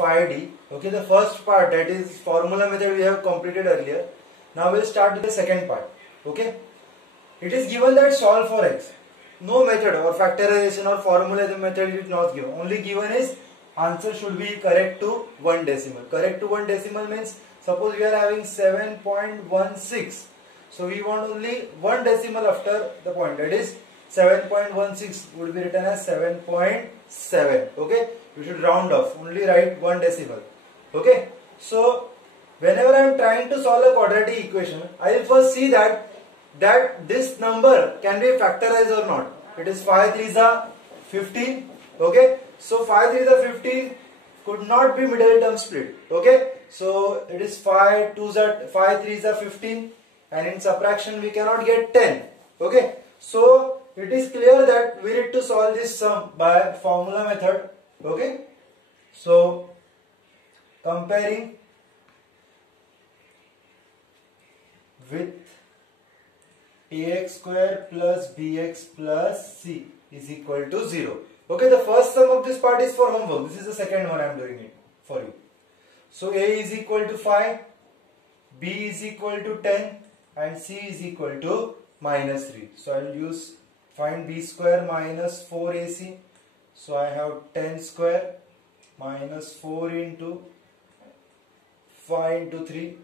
5D. Okay, the first part, that is formula method, we have completed earlier. Now we'll start with the second part. Okay, it is given that solve for x. No method or factorization or formula method is not given. Only given is answer should be correct to one decimal. Correct to one decimal means suppose we are having 7.16. So we want only one decimal after the point, that is 7.16 would be written as 7.7. Okay, you should round off, only write one decimal. Okay, so whenever I am trying to solve a quadratic equation, I will first see that this number can be factorized or not. It is 5 3s are 15. Okay, so 5 3s are 15 could not be middle term split. Okay, so it is 5 3s are 15, and in subtraction we cannot get 10. Okay, so it is clear that we need to solve this sum by formula method. Okay, so comparing with ax square plus bx plus c is equal to 0. Okay, the first sum of this part is for homework. This is the second one I am doing it for you. So a is equal to 5, b is equal to 10, and c is equal to minus 3. So I will use find b square minus 4ac. So I have 10 square minus 4 into 5 into 3.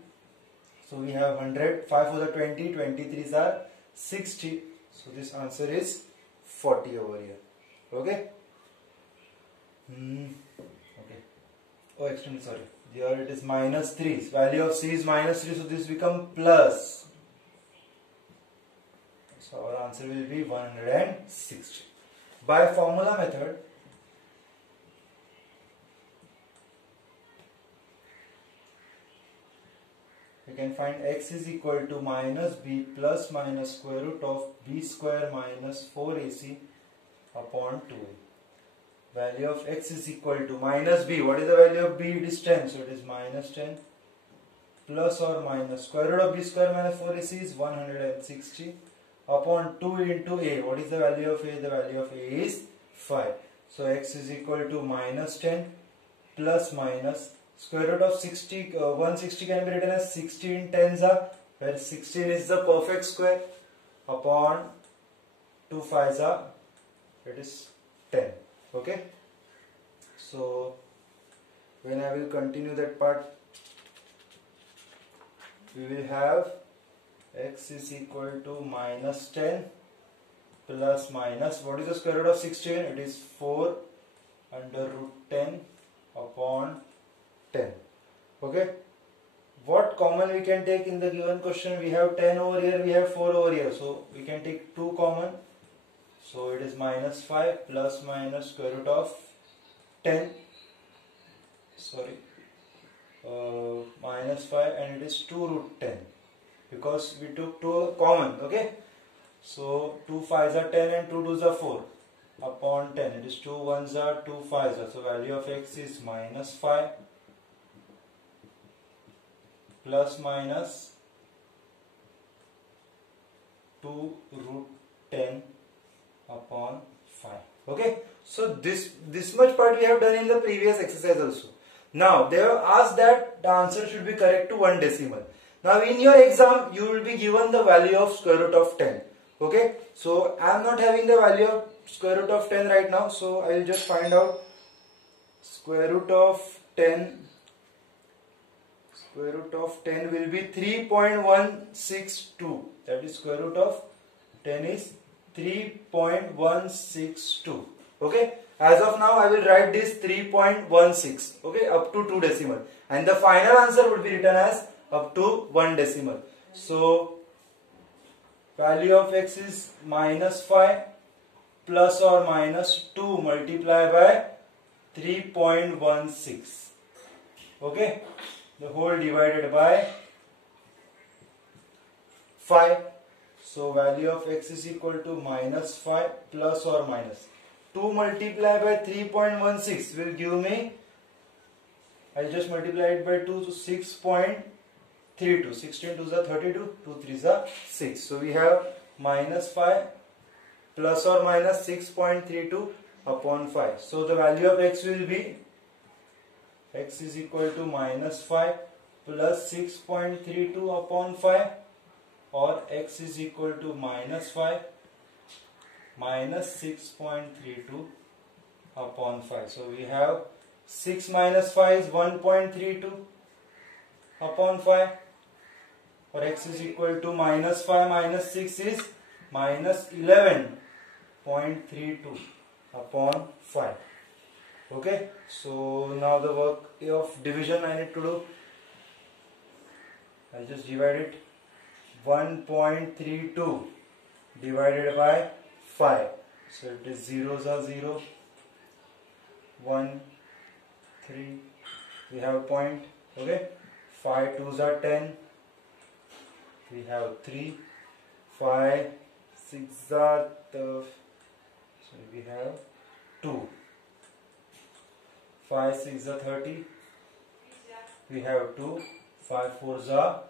So we have 100. 5 for the 20. 23s are 60. So this answer is 40 over here. Okay. Okay. Oh, extremely sorry. Here it is minus 3. Value of c is minus 3. So this become plus. So our answer will be 160. By formula method, we can find x is equal to minus b plus minus square root of b square minus 4ac upon 2a. Value of x is equal to minus b. What is the value of b? It is 10. So it is minus 10 plus or minus square root of b square minus 4ac is 160 upon 2 into a. What is the value of a? The value of a is 5. So x is equal to minus 10 plus minus square root of 60. 160 can be written as 16 tens are, where 16 is the perfect square, upon 2 5s are, it is 10. Okay, so when I will continue that part, we will have x is equal to minus 10 plus minus, what is the square root of 16? It is 4 under root 10 upon 10. Okay, what common we can take in the given question? We have 10 over here, we have 4 over here, so we can take 2 common. So it is minus 5 plus minus square root of 10, sorry, minus 5, and it is 2 root 10, because we took 2 common. Okay, so 2 5s are 10 and 2 2s are 4 upon 10. It is 2 1s are 2 5s are. So value of x is minus 5 plus minus 2 root 10 upon 5. Okay, so this much part we have done in the previous exercise also. Now they have asked that the answer should be correct to one decimal. Now in your exam you will be given the value of square root of 10. Okay, so I am not having the value of square root of 10 right now, so I will just find out square root of 10. Square root of 10 will be 3.162. That is square root of 10 is 3.162. Okay, as of now I will write this 3.16. Okay, up to 2 decimal, and the final answer would be written as up to 1 decimal. So value of x is minus 5 plus or minus 2 multiplied by 3.16. Okay, the whole divided by 5. So value of x is equal to minus 5 plus or minus 2 multiplied by 3.16 will give me, I will just multiply it by 2, so 6.32. 16 2s are 32, 2 3s are 6. So we have minus 5 plus or minus 6.32 upon 5. So the value of x will be x is equal to minus 5 plus 6.32 upon 5, or x is equal to minus 5 minus 6.32 upon 5. So we have 6 minus 5 is 1.32 upon 5, or x is equal to minus 5 minus 6 is minus 11.32 upon 5. Okay, so now the work of division I need to do. I'll just divide it. 1.32 divided by 5. So it is zeros are 0, 1, 3. We have a point. Okay, 5 2s are 10. We have 3, 5, 6 are so we have 2. 5 6 are 30. We have 2. 5 4s are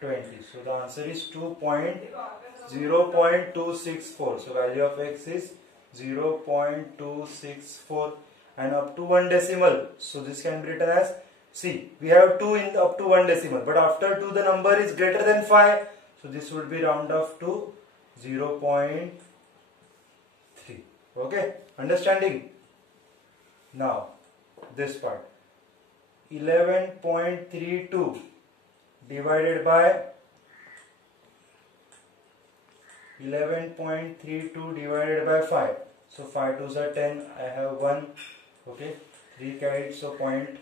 20. So the answer is 0.264. So value of x is 0.264, and up to 1 decimal. So this can be written as, see, we have 2 in up to 1 decimal, but after 2 the number is greater than 5. So this would be round off to 0.3. Okay, understanding? Now this part, 11.32 divided by 5. So 5 2s are 10. I have 1. Okay, 3 carried, so point.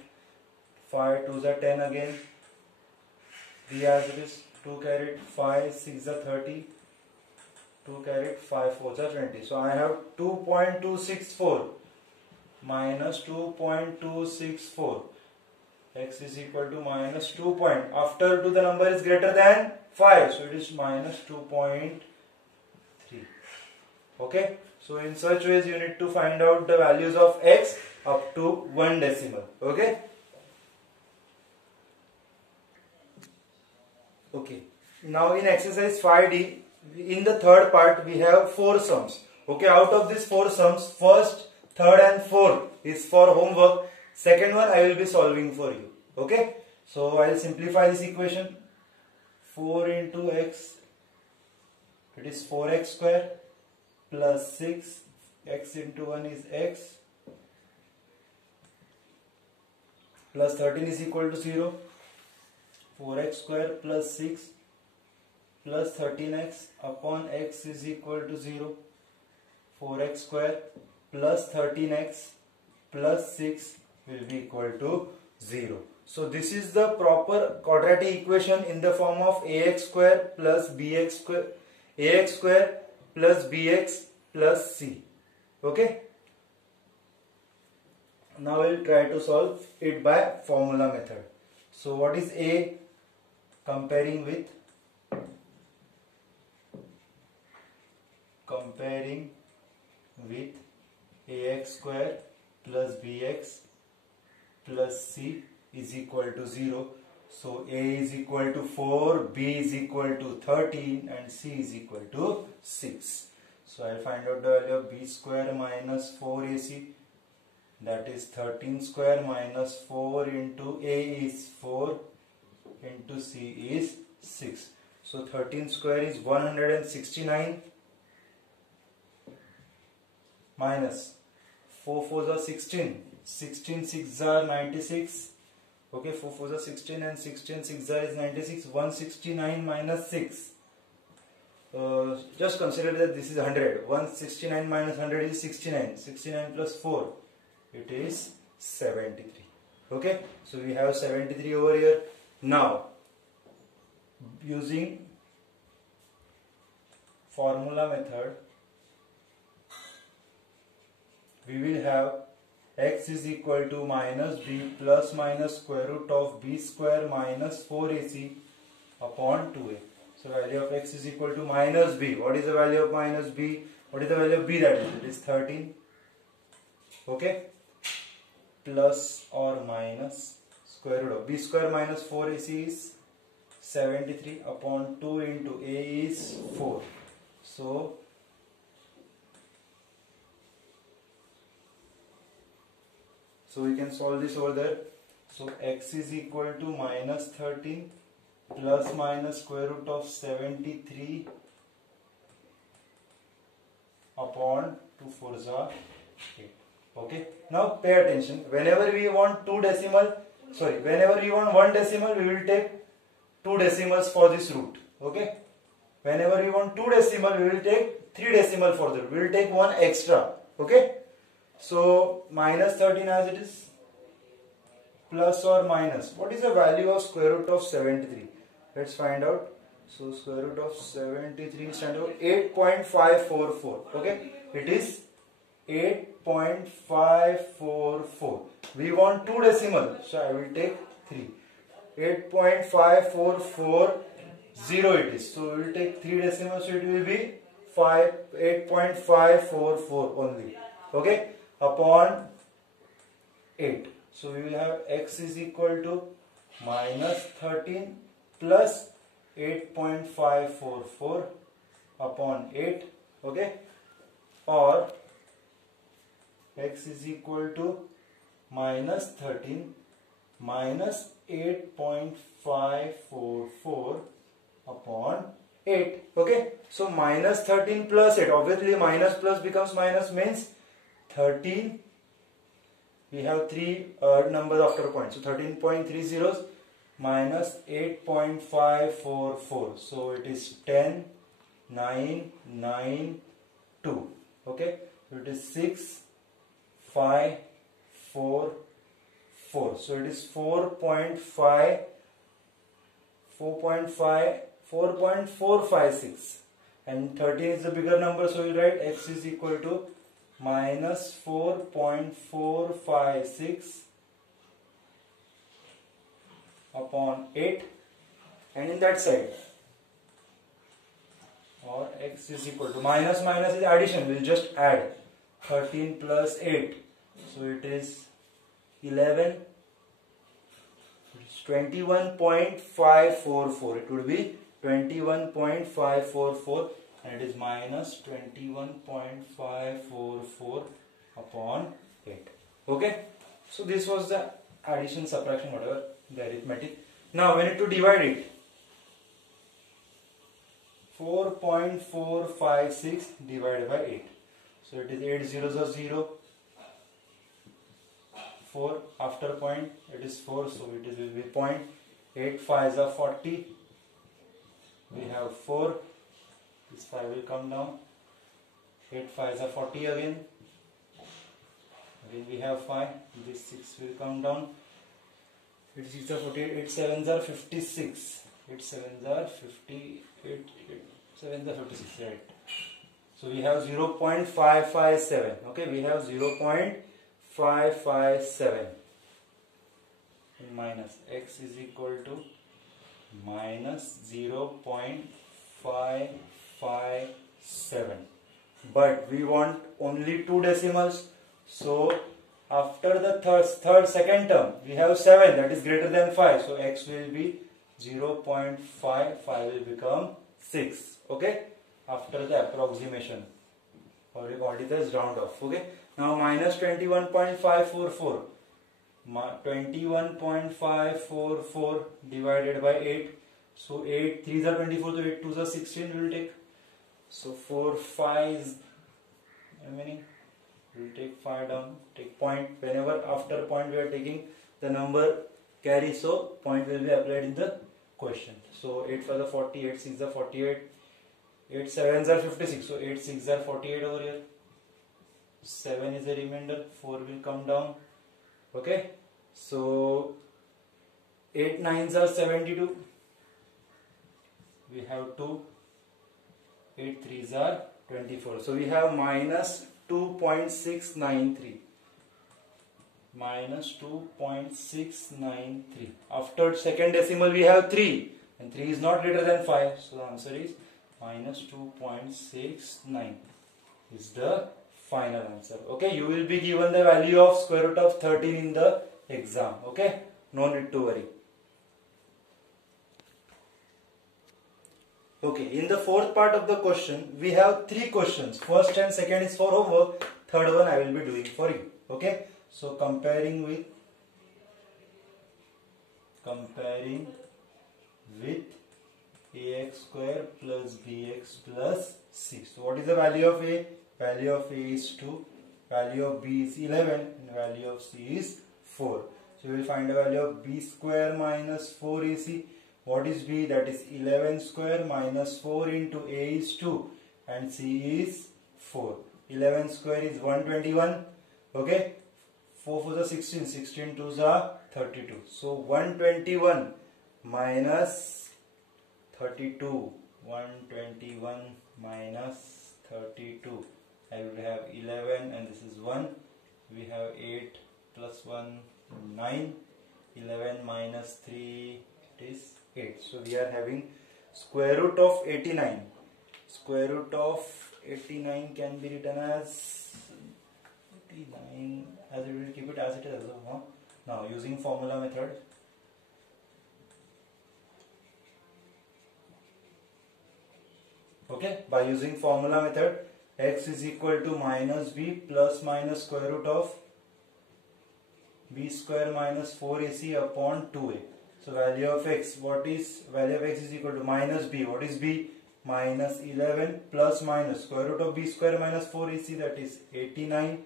5 2s are 10 again. 3 as it is. 2 carried. 5 6 are 30. 2 carried. 5 4s are 20. So I have 2.264 minus 2.264. X is equal to minus 2 point. After 2 the number is greater than 5. So it is minus 2.3. Okay. So in such ways you need to find out the values of x up to 1 decimal. Okay. Okay. Now in exercise 5D, in the third part we have 4 sums. Okay. Out of these 4 sums, first, third and fourth is for homework. Second one I will be solving for you. Okay. So I will simplify this equation. 4 into x, it is 4x square, plus 6, x into 1 is x, plus 13 is equal to 0. 4x square plus 6 plus 13x upon x is equal to 0. 4x square plus 13x plus 6 will be equal to 0. So this is the proper quadratic equation in the form of ax square plus bx square, ax square plus bx plus c. Okay. Now we will try to solve it by formula method. So what is a? Comparing with ax square plus bx plus c is equal to 0. So a is equal to 4, b is equal to 13 and c is equal to 6. So I will find out the value of b square minus 4ac, that is 13 square minus 4 into a is 4 into c is 6. So 13 square is 169 minus 4 4s are 16, 16 6s are 96. Okay, 4 4s are 16 and 16 6s are is 96. 169 minus 6. Just consider that this is 100. 169 minus 100 is 69. 69 plus 4, it is 73. Okay, so we have 73 over here. Now, using formula method, we will have x is equal to minus b plus minus square root of b square minus 4ac upon 2a. So value of x is equal to minus b. What is the value of minus b? What is the value of b? That is, it is 13. Okay. Plus or minus square root of b square minus 4ac is 73 upon 2 into a is 4. So we can solve this over there. So x is equal to minus 13 plus minus square root of 73 upon 2 fours are 8. Okay. Now pay attention. Whenever we want one decimal, we will take 2 decimals for this root. Okay. Whenever we want 2 decimal, we will take 3 decimal for the root. We will take 1 extra. Okay. So minus 13 as it is, plus or minus. What is the value of square root of 73? Let's find out. So square root of 73 stands for 8.544. Okay. It is 8.544. We want 2 decimal, so I will take 3. 8.5440 it is. So we will take 3 decimals, so it will be 8.544 only. Okay, upon 8. So we will have x is equal to minus 13 plus 8.544 upon 8. Okay, or x is equal to minus 13 minus 8.544 upon 8. Okay, so minus 13 plus 8, obviously minus plus becomes minus, means 13. We have 3 numbers after point, so 13.30 minus 8.544, so it is 10,992. Okay, so it is 6,544. So it is 4.456, and 13 is the bigger number, so we write x is equal to minus 4.456 upon 8, and in that side, or x is equal to minus is addition, we will just add 13 plus 8, so it is 11. It is 21.544. It would be 21.544, and it is minus 21.544 upon 8. Okay, so this was the addition, subtraction, whatever, the arithmetic. Now we need to divide it. 4.456 divided by 8. So it is 8 zeros are 0. 4 after point, it is 4, so it will be point. 8 5s are 40. We have 4. This 5 will come down. 8 5s are 40 again. Again we have 5. This 6 will come down. 8 6 are 48. 8 7s are 56. 8 7s are 58. 8 7s are 56. Right. So we have 0.557. Okay, we have 0.557 minus x is equal to minus 0.557. But we want only 2 decimals. So after the second term, we have 7, that is greater than 5. So x will be 0.5, 5 will become 6. Okay, after the approximation, or we call it as round off. Okay, now minus 21.544. 21.544 divided by 8. So 8 3s are 24, so 8 2s are 16 we will take. So 4 5 is remaining. We will take 5 down, take point. Whenever after point we are taking the number carry, so point will be applied in the question. So 8 5 are 40, 8 6 are 48, 8 7s are 56, so 8 6 are 48 over here. 7 is a remainder, 4 will come down. Okay, so 8 9s are 72. We have 2. 8 3s are 24. So we have minus 2.693. Minus 2.693. After second decimal we have 3, and 3 is not greater than 5. So the answer is minus 2.69 is the final answer. Okay, you will be given the value of square root of 13 in the exam. Okay, no need to worry. Okay, in the fourth part of the question, we have 3 questions. First and second is for homework. Third one I will be doing for you. Okay, so comparing with comparing with ax square plus bx plus c. So what is the value of a? Value of a is 2, value of b is 11 and value of c is 4. So we will find the value of b square minus 4ac. What is b? That is 11 square minus 4 into a is 2 and c is 4. 11 square is 121. Okay. 4 4s are 16. 16 2s are 32. So 121 minus 32. 121 minus 32. I will have 11 and this is 1. We have 8 plus 1 9. 11 minus 3 it is 8. So we are having square root of 89. Square root of 89 can be written as 89 as we will keep it as it is. Now using formula method. Okay, by using formula method, x is equal to minus b plus minus square root of b square minus 4ac upon 2a. So value of x, what is value of x is equal to minus b. What is b? Minus 11 plus minus square root of b square minus 4ac, that is 89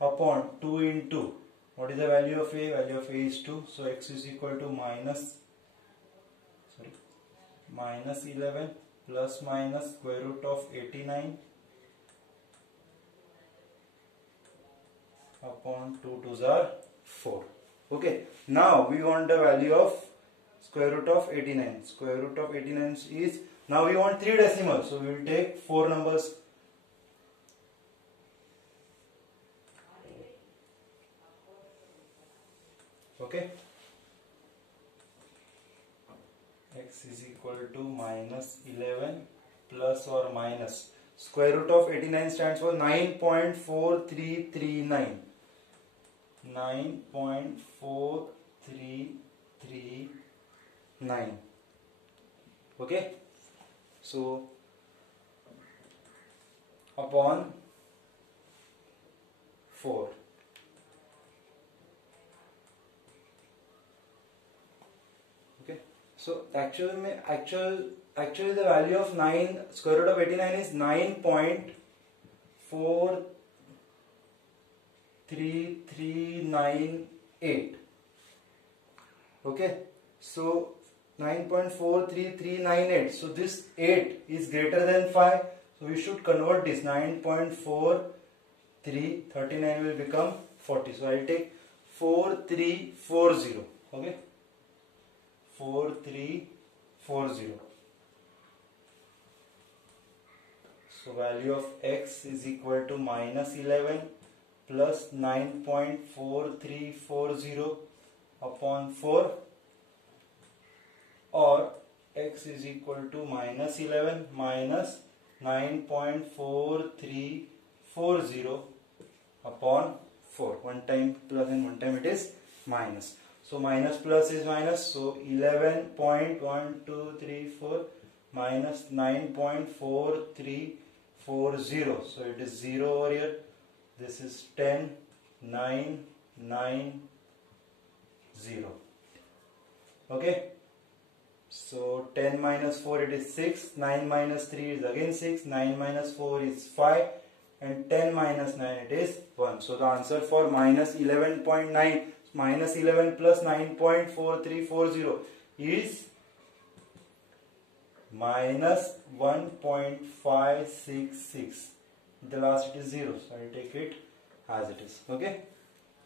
upon 2 into what is the value of a? Value of a is 2. So x is equal to minus 11 plus minus square root of 89 upon 2 2s are 4. Okay, now we want the value of square root of 89. Square root of 89 is, now we want 3 decimals, so we will take 4 numbers. Okay, x is equal to minus 11 plus or minus square root of 89 stands for 9.4339. 9.4339. Okay, so upon 4. Okay, so actually the value of 9 square root of 89 is 9.43398. Okay, so 9.43398. So this 8 is greater than 5. So we should convert this. 9.4339 will become 40. So I will take 4340. Okay, 4340. So value of x is equal to minus 11 plus 9.4340 upon 4, or x is equal to minus 11 minus 9.4340 upon 4. One time plus and one time it is minus. So minus plus is minus. So 11.1234 minus 9.4340. So it is 0 over here. This is 10, 9, 9, 0. Okay. So 10 minus 4 it is 6, 9 minus 3 is again 6, 9 minus 4 is 5 and 10 minus 9 it is 1. So the answer for minus 11.9, minus 11 plus 9.4340 is minus 1.566. The last it is 0, so I will take it as it is. Okay,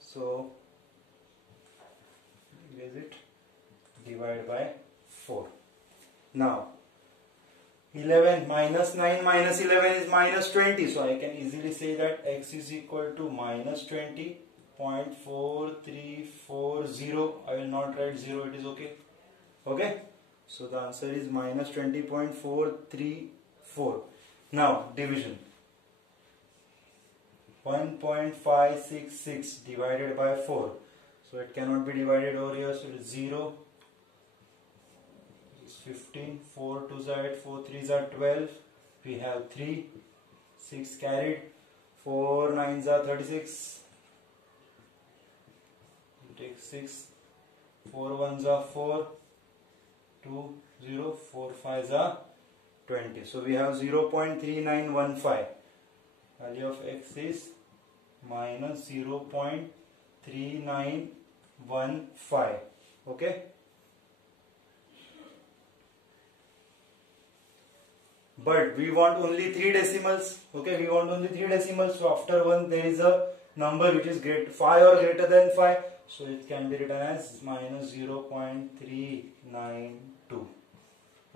so erase it, divide by 4. Now 11 minus 9 minus 11 is minus 20, so I can easily say that x is equal to minus 20.4340. I will not write 0, it is okay. Okay, so the answer is minus 20.434. Now division. 1.566 divided by 4. So it cannot be divided over here, so it is 0. It is 15. 4 2s are 8, 4 3s are 12. We have 3. 6 carried. 4 9s are 36. We take 6. 4 ones are 4, 2, 0, 4 5s are 20. So we have 0.3915. Value of x is minus 0.3915. Okay. But we want only 3 decimals. Okay, we want only 3 decimals. So after 1 there is a number which is 5 or greater than 5. So it can be written as minus 0.392.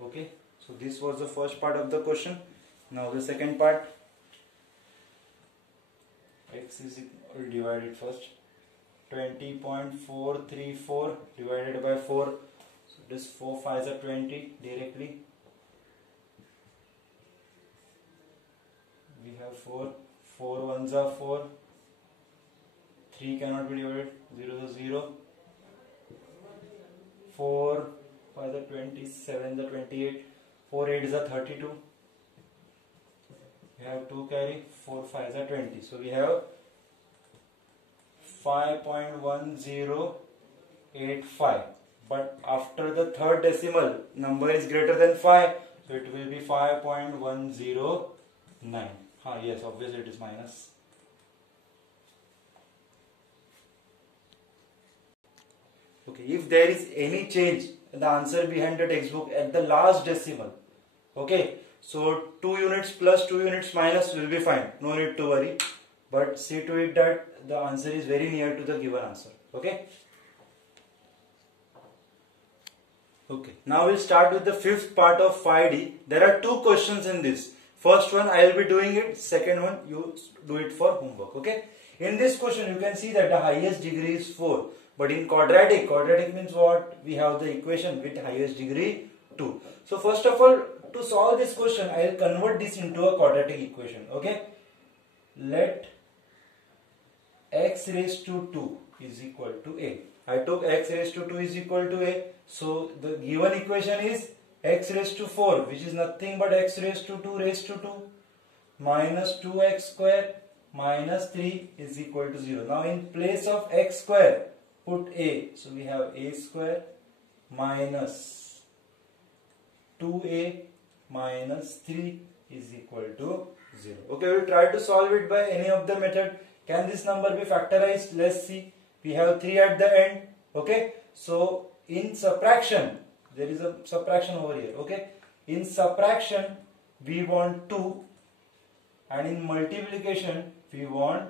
Okay, so this was the first part of the question. Now the second part. X is divided first. 20.434 divided by 4. So this 4 5s are 20 directly. We have 4 ones are 4, 3 cannot be divided, 0 is 0, 4 5s are 20, 7 is 28, 4 8s are 32, we have 2 carry, 4 5s are 20, so we have 5.1085, but after the third decimal number is greater than 5, so it will be 5.109. Yes, obviously it is minus. Okay, if there is any change in the answer behind the textbook at the last decimal, okay, so 2 units plus 2 units minus will be fine, no need to worry, but see to it that the answer is very near to the given answer. Okay. Okay, now we'll start with the fifth part of 5D. There are 2 questions in this. First one I will be doing it, second one you do it for homework. Okay. In this question you can see that the highest degree is 4. But in quadratic means what? We have the equation with highest degree 2. So first of all, to solve this question I will convert this into a quadratic equation. Okay. Let x raised to 2 is equal to a. I took x raised to 2 is equal to a. So the given equation is x raised to 4, which is nothing but x raised to 2 raised to 2 minus 2x square minus 3 is equal to 0. Now in place of x square put a. So we have a square minus 2a minus 3 is equal to 0. Okay, we will try to solve it by any of the method. Can this number be factorized? Let's see. We have 3 at the end. Okay, so in subtraction, there is a subtraction over here. Okay, in subtraction we want 2 and in multiplication we want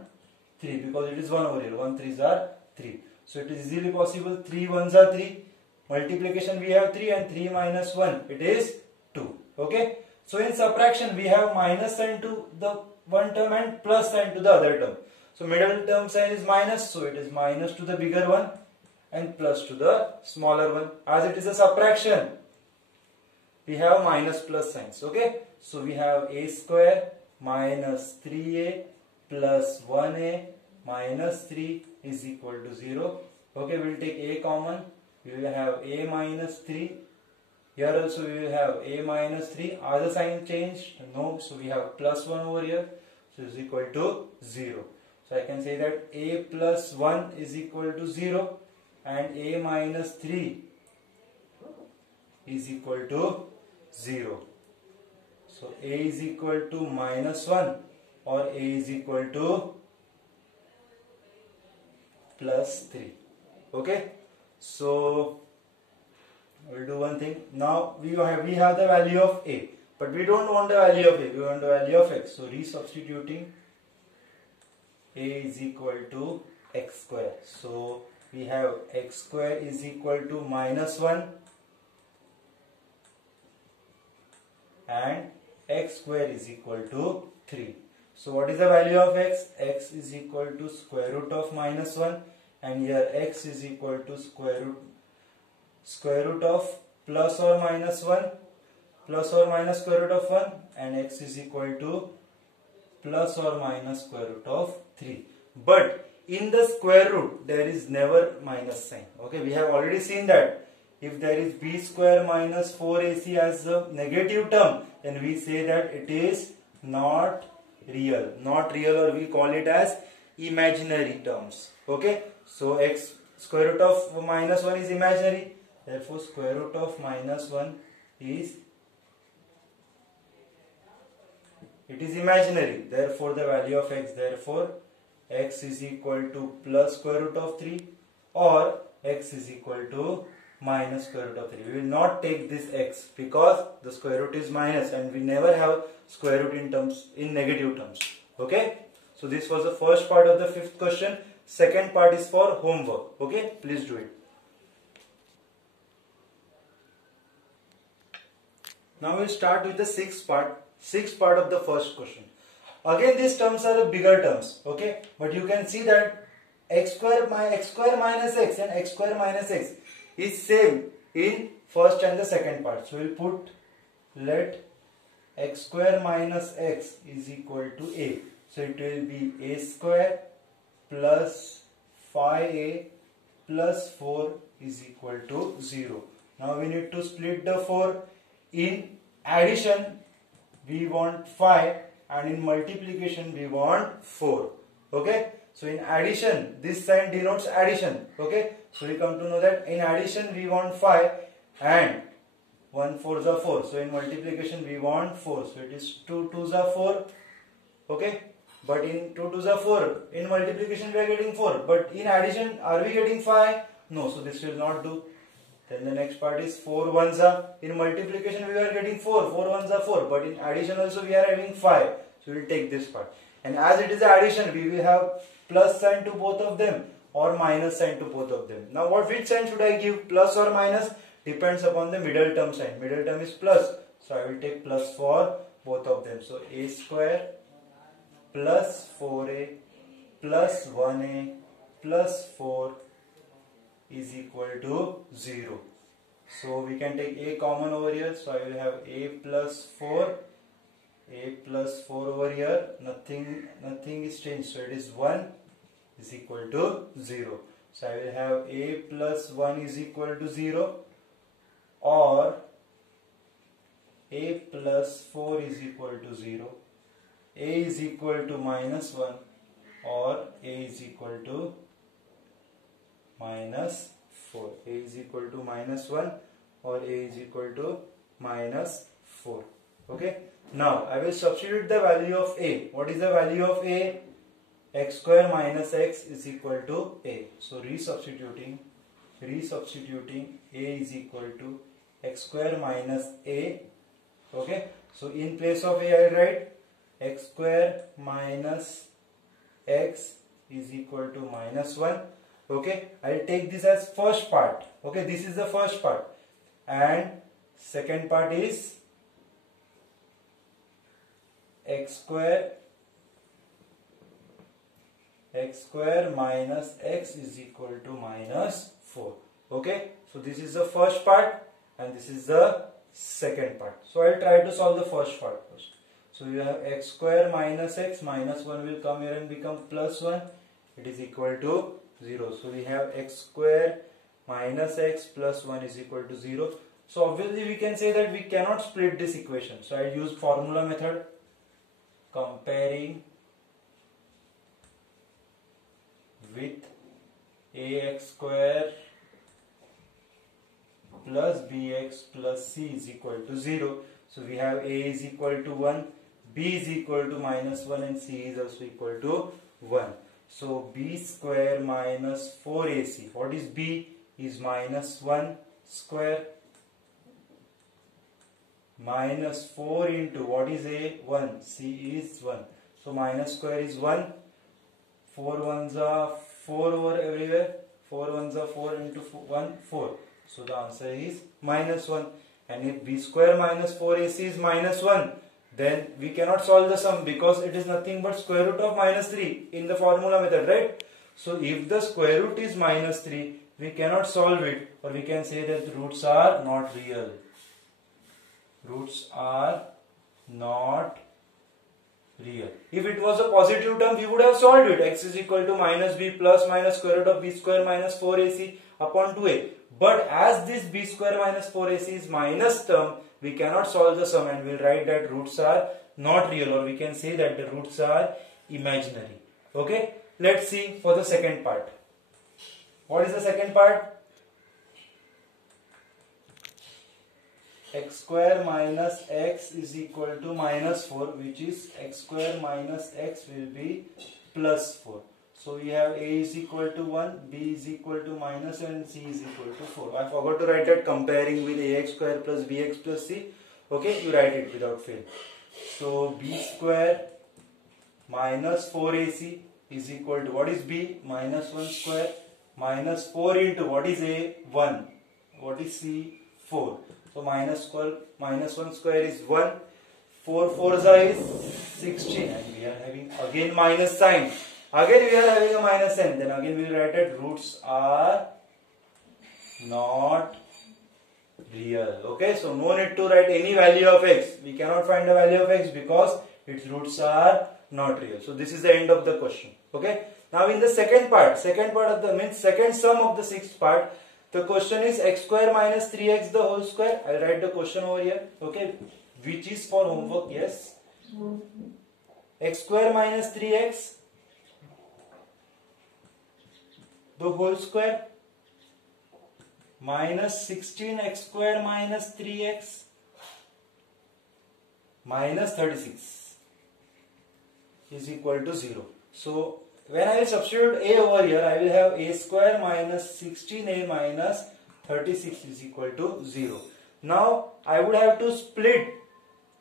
3 because it is 1 over here. 1 3s are 3. So it is easily possible. 3 1s are 3. Multiplication we have 3 and 3 minus 1 it is 2. Okay, so in subtraction we have minus sign to the one term and plus sign to the other term. So middle term sign is minus, so it is minus to the bigger one and plus to the smaller one. As it is a subtraction, we have minus plus signs. Okay, so we have a square minus 3a plus 1a minus 3 is equal to 0. Okay, we will take a common. We will have a minus 3. Here also we will have a minus 3. Are the sign changed? No. So we have plus 1 over here. So is equal to 0. So I can say that a plus 1 is equal to 0 and a minus 3 is equal to 0. So a is equal to minus 1 or a is equal to plus 3. Okay. So we'll do one thing. Now we have the value of a, but we don't want the value of a, we want the value of x. So resubstituting, a is equal to x square. So we have x square is equal to minus 1 and x square is equal to 3. So what is the value of x? X is equal to square root of minus 1 and here x is equal to square root of plus or minus 1 plus or minus square root of 1 and x is equal to plus or minus square root of 3. But in the square root there is never minus sign. Okay, we have already seen that if there is b square minus 4ac as a negative term, then we say that it is not real, or we call it as imaginary terms. Okay, so x square root of minus 1 is imaginary. Therefore, square root of minus 1 is imaginary. Therefore, the value of x, therefore, x is equal to plus square root of 3 or x is equal to minus square root of 3. We will not take this x because the square root is minus and we never have square root in negative terms. Okay. So this was the first part of the fifth question. Second part is for homework. Okay. Please do it. Now we'll start with the sixth part of the first question. Again, these terms are bigger terms, okay? But you can see that x square minus x and x square minus x is same in first and the second part. So we'll put, let x square minus x is equal to a. So it will be a square plus 5a plus 4 is equal to 0. Now we need to split the 4. In addition we want 5 and in multiplication we want 4. Okay. So in addition, this sign denotes addition. Okay. So we come to know that in addition we want 5 and 1 4s are 4. So in multiplication we want 4. So it is 2 2s are 4. Okay. But in 2 2s are 4. In multiplication we are getting 4. But in addition, are we getting 5? No. So this will not do. Then the next part is 4 1s are. In multiplication we are getting 4. 4 1s are 4. But in addition also we are having 5. So we will take this part. And as it is addition, we will have plus sign to both of them or minus sign to both of them. Now which sign should I give? Plus or minus? Depends upon the middle term sign. Middle term is plus. So I will take plus for both of them. So a square plus 4a plus 1a plus 4 is equal to 0. So we can take a common over here. So I will have a plus 4 over here. Nothing is changed. So it is 1 is equal to 0. So I will have a plus 1 is equal to 0 or a plus 4 is equal to 0. A is equal to minus 1 or a is equal to minus 4. A is equal to minus 1 or a is equal to minus 4. Okay. Now I will substitute the value of a. What is the value of a? X square minus x is equal to a. So resubstituting a is equal to x square minus a. Okay. So in place of a I will write x square minus x is equal to minus 1. Okay. I will take this as first part. Okay. This is the first part. And second part is x square minus x is equal to minus 4. Okay. So this is the first part and this is the second part. So I will try to solve the first part first. So you have x square minus x minus 1 will come here and become plus 1. It is equal to 0. So we have x square minus x plus 1 is equal to 0. So obviously we can say that we cannot split this equation. So I will use formula method. Comparing with ax square plus bx plus c is equal to 0. So we have a is equal to 1, b is equal to minus 1 and c is also equal to 1. So b square minus 4ac. What is b? Is minus 1 square minus 4 into what is a? 1. C is 1. So minus square is 1. 4 1s are 4 over everywhere. 4 1s are 4 into 1 4. So the answer is minus 1. And if b square minus 4ac is minus 1, then we cannot solve the sum because it is nothing but square root of minus 3 in the formula method, right? So if the square root is minus 3, we cannot solve it, or we can say that the roots are not real. Roots are not real. If it was a positive term, we would have solved it. X is equal to minus b plus minus square root of b square minus 4ac upon 2a. But as this b square minus 4ac is minus term, we cannot solve the sum and we will write that roots are not real, or we can say that the roots are imaginary. Okay. Let's see for the second part. What is the second part? X square minus x is equal to minus 4, which is x square minus x will be plus 4. So we have a is equal to 1, b is equal to minus, and c is equal to 4. I forgot to write that comparing with ax square plus bx plus c. Okay, you write it without fail. So b square minus 4ac is equal to, what is b? Minus 1 square minus 4 into, what is a? 1. What is c? 4. So minus 1 square is 1. 4 4s is 16, and we are having again minus sign. Again we are having a minus sign. Then again we will write that roots are not real. Okay, so no need to write any value of x. We cannot find the value of x because its roots are not real. So this is the end of the question. Okay. Now in the second part of the means second sum of the sixth part, the question is x square minus 3x the whole square. I will write the question over here. Okay, which is for homework. Yes. X square minus 3x the whole square minus 16x square minus 3x minus 36 is equal to 0. So when I will substitute a over here, I will have a square minus 16a minus 36 is equal to 0. Now I would have to split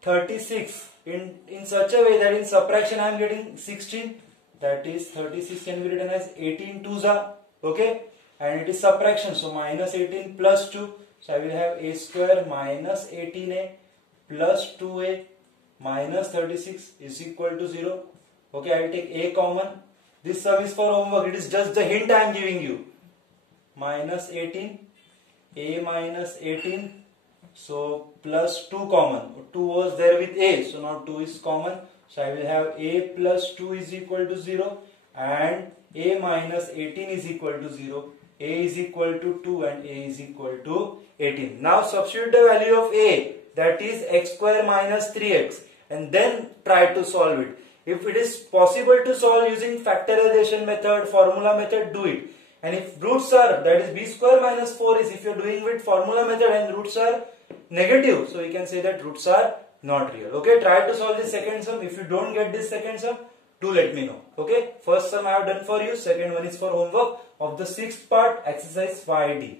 36 in such a way that in subtraction I am getting 16, that is 36 can be written as 18 2s are, okay, and it is subtraction, so minus 18 plus 2, so I will have a square minus 18a plus 2a minus 36 is equal to 0. Okay, I will take a common. This sum is for homework, it is just the hint I am giving you. Minus 18, a minus 18, so plus 2 common. 2 was there with a, so now 2 is common. So I will have a plus 2 is equal to 0 and a minus 18 is equal to 0. A is equal to 2 and a is equal to 18. Now substitute the value of a, that is x square minus 3x, and then try to solve it. If it is possible to solve using factorization method, formula method, do it. And if roots are, that is b square minus 4 is if you are doing with formula method and roots are negative, so we can say that roots are not real. Okay, try to solve this second sum. If you don't get this second sum, do let me know. Okay, first sum I have done for you, second one is for homework of the sixth part, exercise 5D.